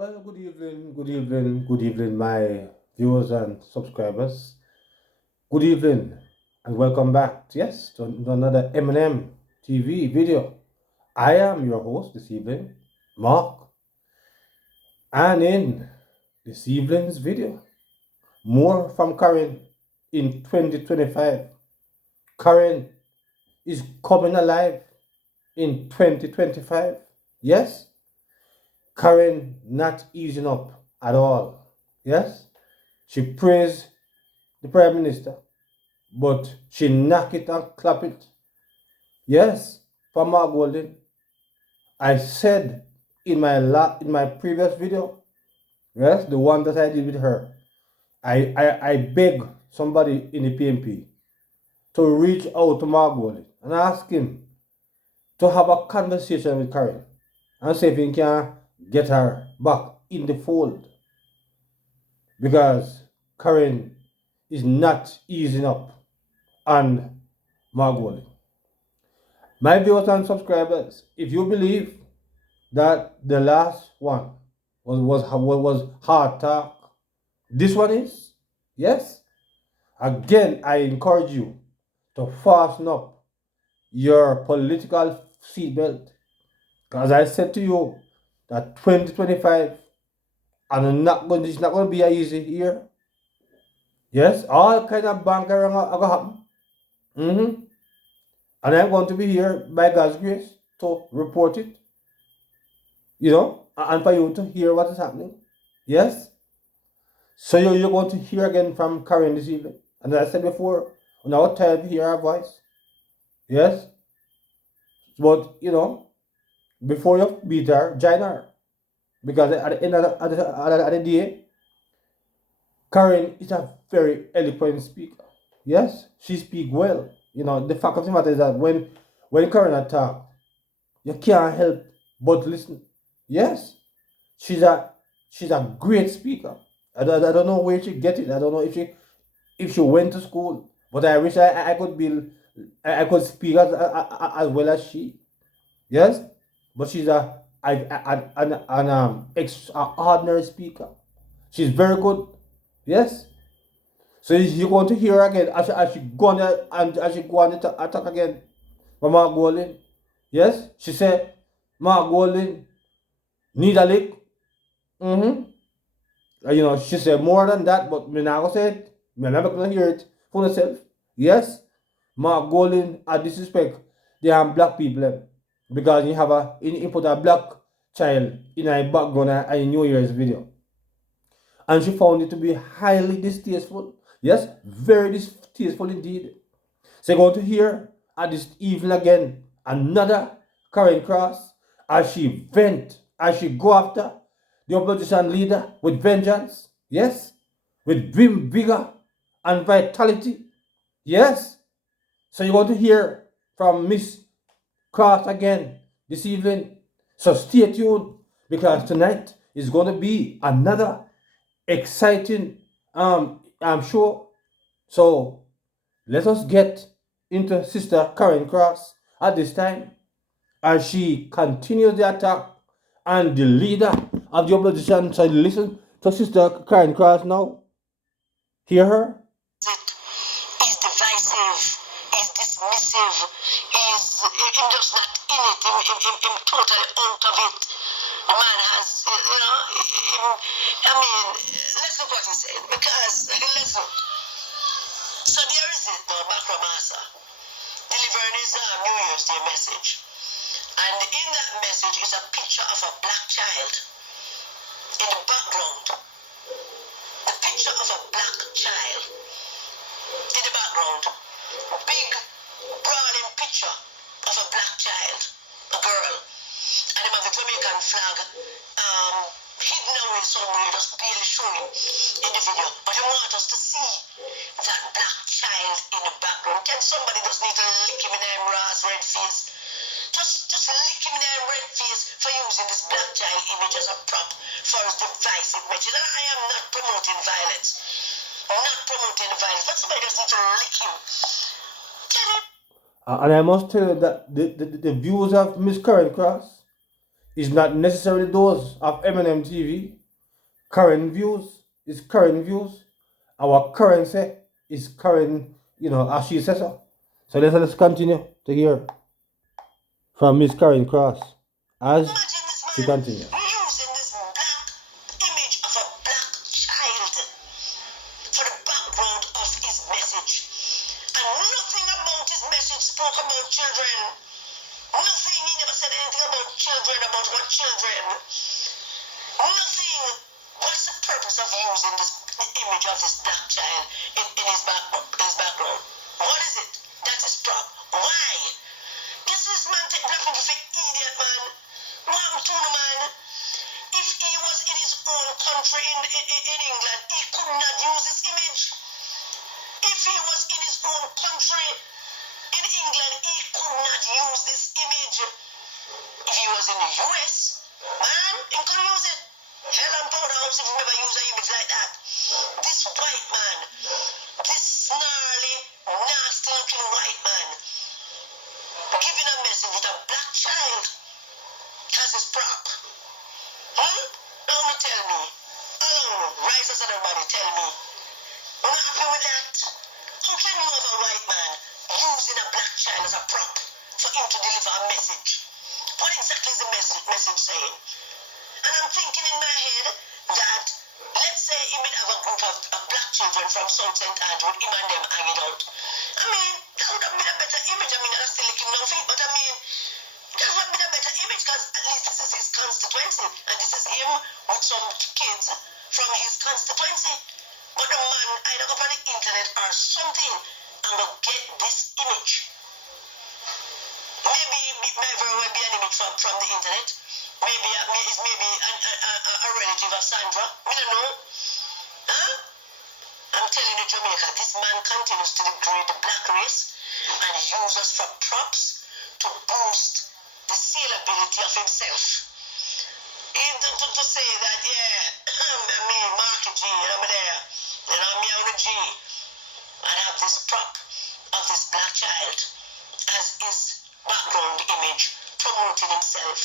Well, good evening, my viewers and subscribers. Good evening, and welcome back, yes, to another M&M TV video. I am your host this evening, Mark, and in this evening's video, more from Karen in 2025. Karen is coming alive in 2025. Yes, Karen not easing up at all. Yes, she praised the Prime Minister, but she knock it and clap it. Yes, for Mark Golden. I said in my previous video, yes, the one that I did with her, I beg somebody in the PMP to reach out to Mark Golden and ask him to have a conversation with Karen and see if he can get her back in the fold. Because Karen is not easing up on Mark Golden. My viewers and subscribers, if you believe that the last one was hard talk, this one is, yes. Again, I encourage you to fasten up your political seatbelt, because I said to you that 2025 and it's not going to be an easy year. Yes, all kind of bankering are going to happen. And I'm going to be here by God's grace to report it, and for you to hear what is happening. Yes? So you're going to hear again from Karen this evening. And as I said before, we're not tired to hear her voice. Yes? But, before you beat her, join her. Because at the end of the day, Karen is a very eloquent speaker. Yes? She speaks well. The fact of the matter is that when Karen talks, you can't help but listen. Yes? She's a great speaker. I don't know where she get it. I don't know if she went to school, but I wish I could speak as well as she. Yes, but she's an ordinary speaker. She's very good. Yes. So you're going to hear her again as she go on to attack again from Mark Golden. Yes, she said Mark Golden need a lick. She said more than that, but me not gonna say it. Me never gonna hear it for myself. Yes, Mark Golden a disrespect the black people because he put a black child in a background in New Year's video, and she found it to be highly distasteful. Yes, very distasteful indeed. So you're going to hear at this evening again another Karen Cross as she go after the opposition leader with vengeance, yes, with vim, vigor, and vitality, yes. So you're going to hear from Miss Cross again this evening. So stay tuned, because tonight is going to be another exciting show. So let us get into Sister Karen Cross at this time as she continues the attack and the leader of the opposition. So listen to Sister Karen Cross now. Hear her. Is divisive, is dismissive, is just not in it, him totally out of it. The man has, let's look what he said, because, listen. So there is it now, Macromasa, delivering his New Year's Day message. And in that message is a picture of a black child in the background. The picture of a black child in the background. Big, brawling picture of a black child, a girl. And him have the Jamaican flag hidden away somewhere, just barely showing in the video. But you want us to see that black child in the background. Can somebody just need to lick him in the Ross red face? Just lick him in the red face for using this black child image as a prop for his divisive message. And I am not promoting violence. I'm not promoting violence, but somebody just need to lick him. And I must tell you that the views of Miss Karen Cross is not necessarily those of M&M TV. Current views is current views. Our currency is current, as she says so. So let's continue to hear from Miss Karen Cross as Imagine this she man continues. using this black image of a black child for the background of his message. And nothing about his message spoke about children. Nothing, he never said anything about children, about what children. Nothing. What's the purpose of using this image of this black child in his background? What is it? That is prop. Why? Yes, this man take black people for idiot, man. What happened to the man? If he was in his own country in England, he could not use this image. If he was in his own country in England, he could not use this image. If he was in the US, man, he could use it. Hell and powderhouse if he never use an image like that. This white man, this snarly, nasty looking white man, giving a message with a black child as his prop. Now you tell me. Alone, rise as everybody, tell me. You're not happy with that? How can you have a white man using a black child as a prop for him to deliver a message? What exactly is the message saying? And I'm thinking in my head that, let's say he would have a group of black children from South St. Andrew, him and them hanging out. I mean, that would have been a better image. I mean, I'm still looking no feet, but I mean, that would have been a better image because at least this is his constituency. And this is him with some kids from his constituency. But the man either up on the internet or something and will get this image. Maybe it may very well be an image from the internet. Maybe it's maybe a relative of Sandra. We don't know. Huh? I'm telling you, Jamaica, this man continues to degrade the black race and use us for props to boost the saleability of himself. To say that, yeah, I mean, Marky G, I'm there, and I'm here with G, and have this prop of this black child as his background image, promoting himself.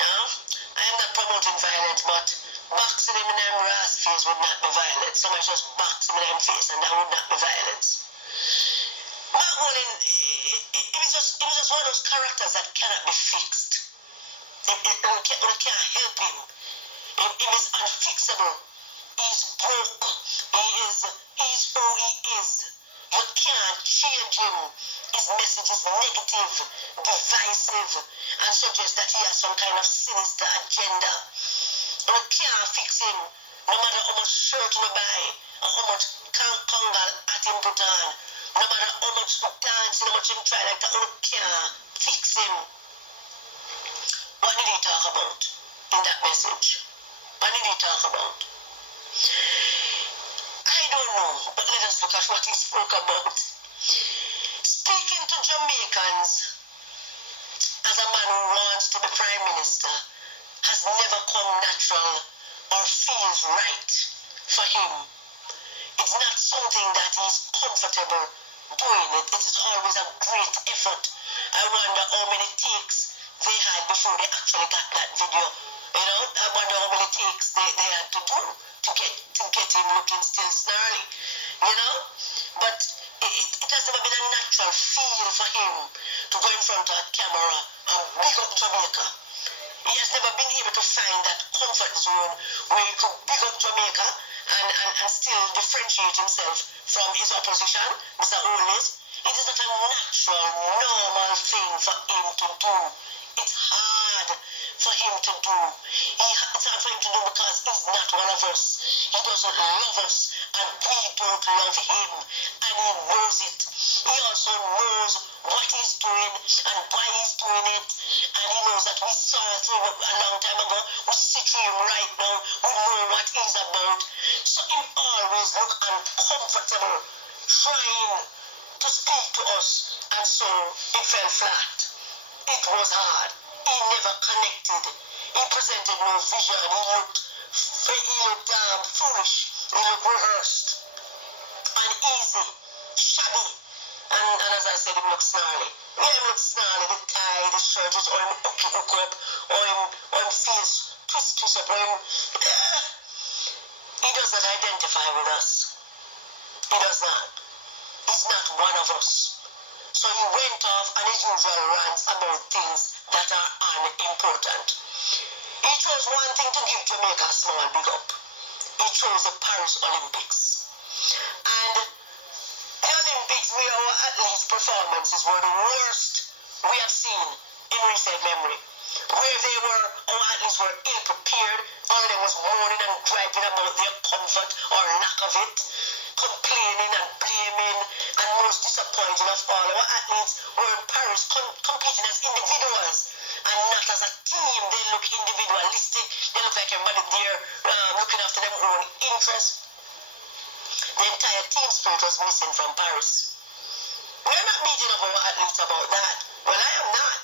I am not promoting violence, but boxing him in them ass face would not be violence. Somebody just box him in them face, and that would not be violence. Backholding, it was just one of those characters that cannot be fixed. We can't help him. He is unfixable. He's broke. He's who he is. You can't change him. His message is negative, divisive, and suggests that he has some kind of sinister agenda. You can't fix him, no matter how much shirt you buy, or how much congal at him put on, no matter how much dancing, how much him try like that, you can't fix him. What did he talk about in that message? What did he talk about? I don't know, but let us look at what he spoke about. Speaking to Jamaicans as a man who wants to be Prime Minister has never come natural or feels right for him. It's not something that he's comfortable doing. It is always a great effort. I wonder how many takes they had before they actually got that video. I wonder how many takes they had to do to get him looking still snarly. But it has never been a natural feel for him to go in front of a camera and big up Jamaica. He has never been able to find that comfort zone where he could big up Jamaica and still differentiate himself from his opposition, Mr. Owens. It is not a natural, normal thing for him to do. It's hard for him to do. It's hard for him to do because he's not one of us. He doesn't love us, and we don't love him, and he knows it. He also knows what he's doing and why he's doing it, and he knows that we saw through a long time ago. We see through him right now. We know what he's about. So he always look uncomfortable trying to speak to us, and so it fell flat. It was hard. He never connected. He presented no vision. He looked foolish. He looked rehearsed, uneasy, shabby. And as I said, him look snarly. Yeah, him look snarly. The tie, the shirt, or him hook up, or him face twist up, or him... He does not identify with us. He does not. He's not one of us. So he went off on his usual rants about things that are unimportant. He chose one thing to give Jamaica a small big up. He chose the Paris Olympics. And the Olympics, where our athletes' performances were the worst we have seen in recent memory. Where our athletes were ill prepared, all of them was moaning and griping about their comfort or lack of it, complaining and blaming, and most disappointing of all, our athletes were in Paris competing as individuals and not as a team. They look individualistic. They look like everybody there looking after their own interests. The entire team spirit was missing from Paris. We're not beating up our athletes about that. Well, I am not.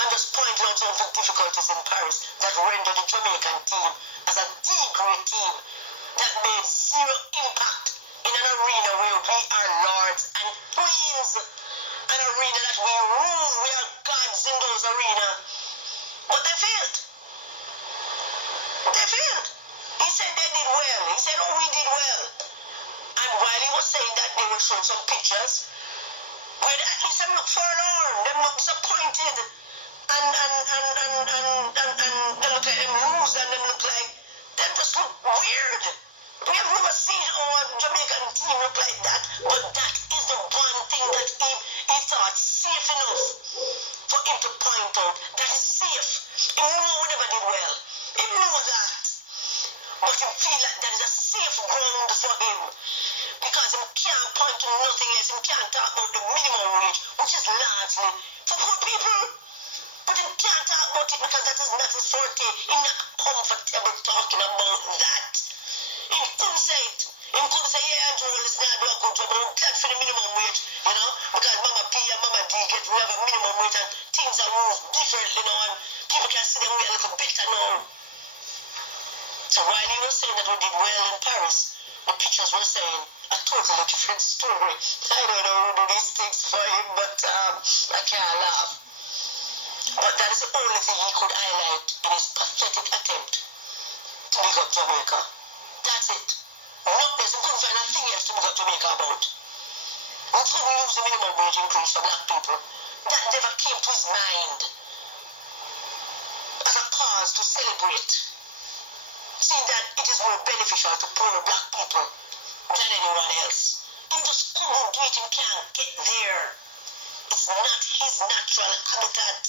I'm just pointing out some of the difficulties in Paris that rendered the Jamaican team as a D-grade team that made zero impact in an arena where we are lords and queens. An arena that we rule. We are gods in those arenas. But they failed. They failed. He said they did well. He said, oh, we did well. And while he was saying that, they were showing some pictures where at least them look forlorn, them look disappointed, and they look like them lose, and them look like, them just look weird. We have never seen our Jamaican team look like that, but that is the one thing that he thought safe enough for him to point out that is safe. He knew we never did well. He knew that. But he feel like that is a safe ground for him. Because he can't point to nothing else. He can't talk about the minimum wage, which is largely for poor people. But he can't talk about it because that is not his forte. He's not comfortable talking about that. He couldn't say it. He couldn't say, yeah, Andrew, let's not do a good job. I'm glad for the minimum wage, you know, because Mama P and Mama D get we have a minimum wage and things are moved differently now and people can see them a little better now. So while he was saying that we did well in Paris, the pictures were saying a totally different story. I don't know who do these things for him, but I can't laugh. But that is the only thing he could highlight in his pathetic attempt to make up Jamaica. That's it. Not this. We couldn't find a thing else to make up Jamaica about. We couldn't use the minimum wage increase for black people. That never came to his mind as a cause to celebrate. Seeing that it is more beneficial to poor black people than anyone else. He just couldn't do it. He can't get there. It's not his natural habitat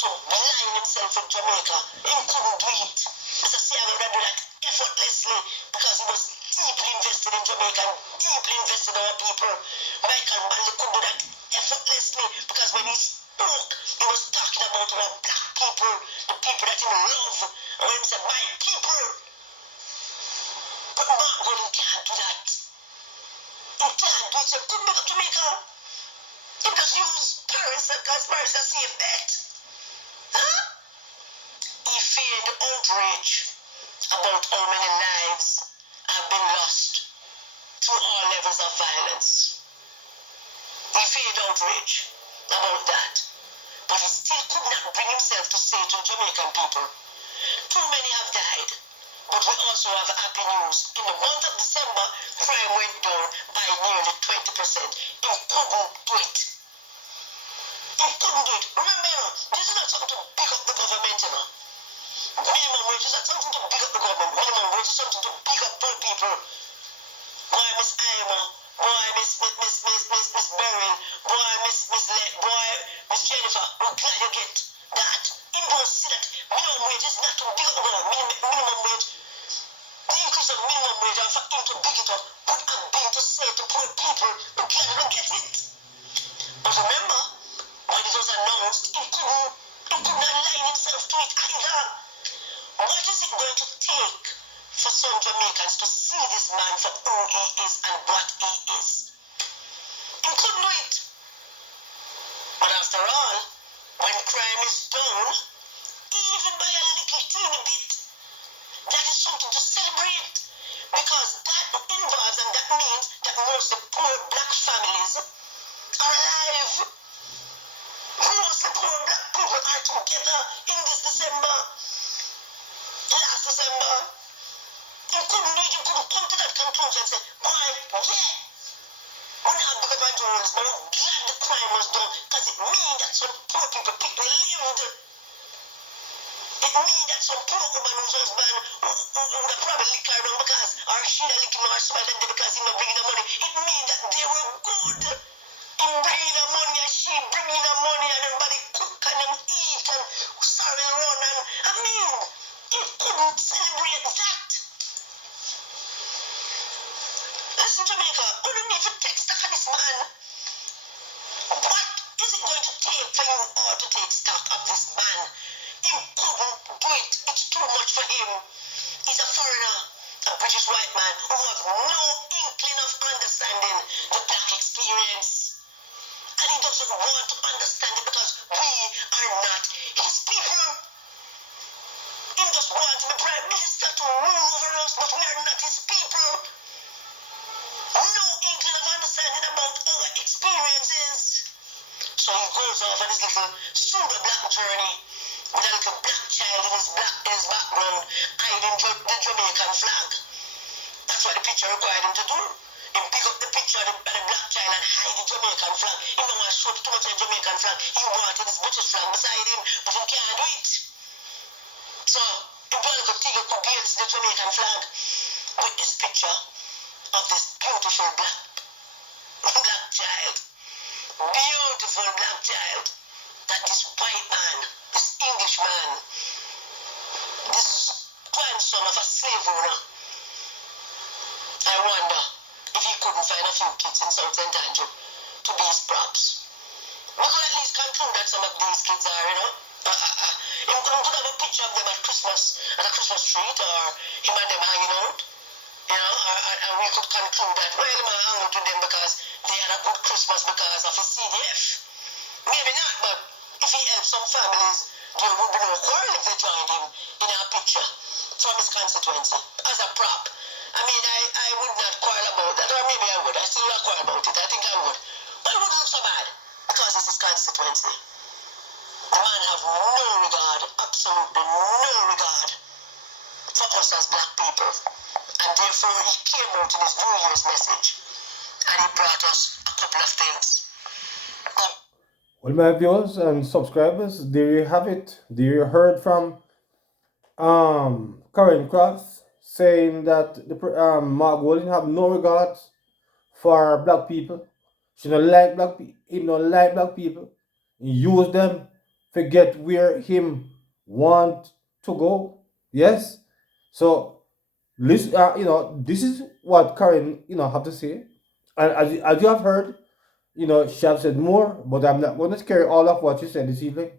to blind himself in Jamaica. He couldn't do it. As I say, I'm going to do that effortlessly because he was deeply invested in Jamaica and deeply invested in our people. Michael Manley could do that effortlessly because when he spoke, he was talking about our black people, the people that he love. And when he said, my people. But Mark Gordon can't do that. He can't do it. So he couldn't make up Jamaica. He just used Paris because Paris is a safe bet. Huh? He feigned outrage about how many lives have been lost through all levels of violence. He feigned outrage about that. But he still could not bring himself to say to Jamaican people, too many have died, but we also have happy news. In the month of December, crime went down by nearly 20%. He couldn't do it. He couldn't do it. Remember, you know, this is not something to pick up the government, you know. Minimum wage is not something to pick up the government. Minimum wage is something to pick up poor people. Boy, Miss Ima, boy, Miss Beryl, boy, Miss boy, Miss Jennifer, we're glad you get that. Him don't see that minimum wage is not to pick up the government. Minimum wage, the increase of minimum wage and for him to pick it up would have been to say to poor people, we're glad you don't get it. But remember, when it was announced, he could not align himself to it either. What is it going to take for some Jamaicans to see this man for who he is and what he is? He couldn't do it. But after all, when crime is done, even by a little teeny bit, that is something to celebrate. Because that involves and that means that most of the poor black families truth and say, boy, yeah, we're not big up on journalists, but we're glad the crime was done because it means that some poor people lived. It means that some poor woman whose husband who would have probably licked her down because, or she had licked him or something because he was bringing the money. It means that they were good. Him bringing the money and she bringing the money and everybody cook and them eat and sorry run and I mean, you couldn't celebrate that. Listen, Jamaica, we don't need to take stock of this man. What is it going to take for you all to take stock of this man? He couldn't do it. It's too much for him. He's a foreigner, a British white man who has no inkling of understanding the black experience. And he doesn't want to understand it because we are not his people. He just wants to be prime minister to rule over us, but we are not his people. No inkling of understanding about our experiences. So he goes off on his little pseudo-black journey with a little black child in his background, hiding the Jamaican flag. That's what the picture required him to do. Him pick up the picture of the black child and hide the Jamaican flag. He don't want to show too much of the Jamaican flag. He wanted his British flag beside him, but he can't do it. So, he wanted to take a against the Jamaican flag with this picture of this beautiful black child. Beautiful black child that this white man, this English man, this grandson of a slave owner, I wonder if he couldn't find a few kids in South St. Andrew to be his props. We could at least conclude that some of these kids are, you know. He could have a picture of them at Christmas, at a Christmas tree, or him and them hanging out. You know, and we could conclude that, well, he might hang out with them because they had a good Christmas because of his CDF. Maybe not, but if he helped some families, there would be no quarrel if they joined him in a picture from his constituency as a prop. I mean, I would not quarrel about that, or maybe I would. I still not quarrel about it. I think I would. But it wouldn't look so bad because it's his constituency. The man have no regard, absolutely no regard for us as black people. And therefore he came out in his New Year's message and he brought us a couple of things. Well, my viewers and subscribers, there you have it. There you heard from Karen Cross saying that the Mark Golding have no regard for black people. She don't like black people. He don't like black people. He use them to get where him want to go. Yes. So listen, this is what Karen, have to say. And as you have heard, she have said more, but I'm not going to carry all of what she said this evening.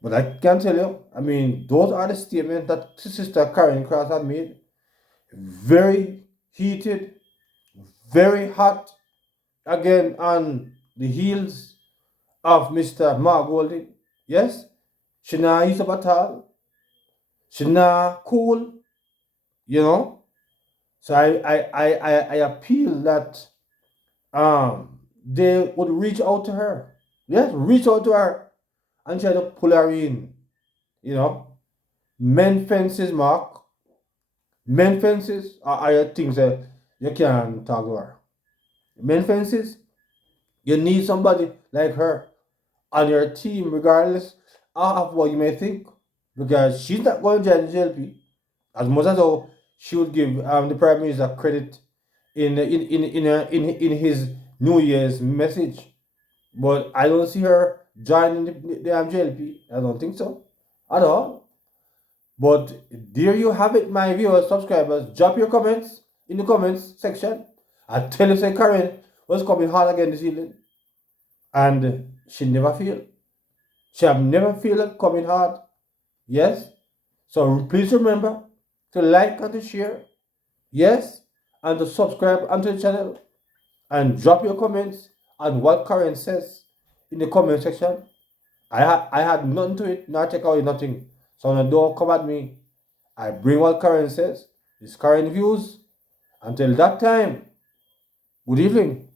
But I can tell you, I mean, those are the statements that Sister Karen Cross had made. Very heated, very hot, again on the heels of Mr. Mark Golding. Yes, she not ease up at all. She not cool, So I appeal that they would reach out to her. Yes, reach out to her and try to pull her in. Men fences, Mark. Men fences are things that you can talk to her. Men fences, you need somebody like her on your team, regardless of what you may think, because she's not going to join the JLP as much as though she would give the Prime Minister credit in his New Year's message. But I don't see her joining the JLP. I don't think so at all. But there you have it, my viewers, subscribers. Drop your comments in the comments section. I tell you, say Karen was coming hard again this evening, and she never failed. She have never failed coming hard. Yes. So please remember to like and to share. Yes, and to subscribe onto the channel, and drop your comments on what Karen says in the comment section. I had nothing to it, not take away nothing. So now don't come at me. I bring what Karen says. It's Karen views. Until that time, good evening.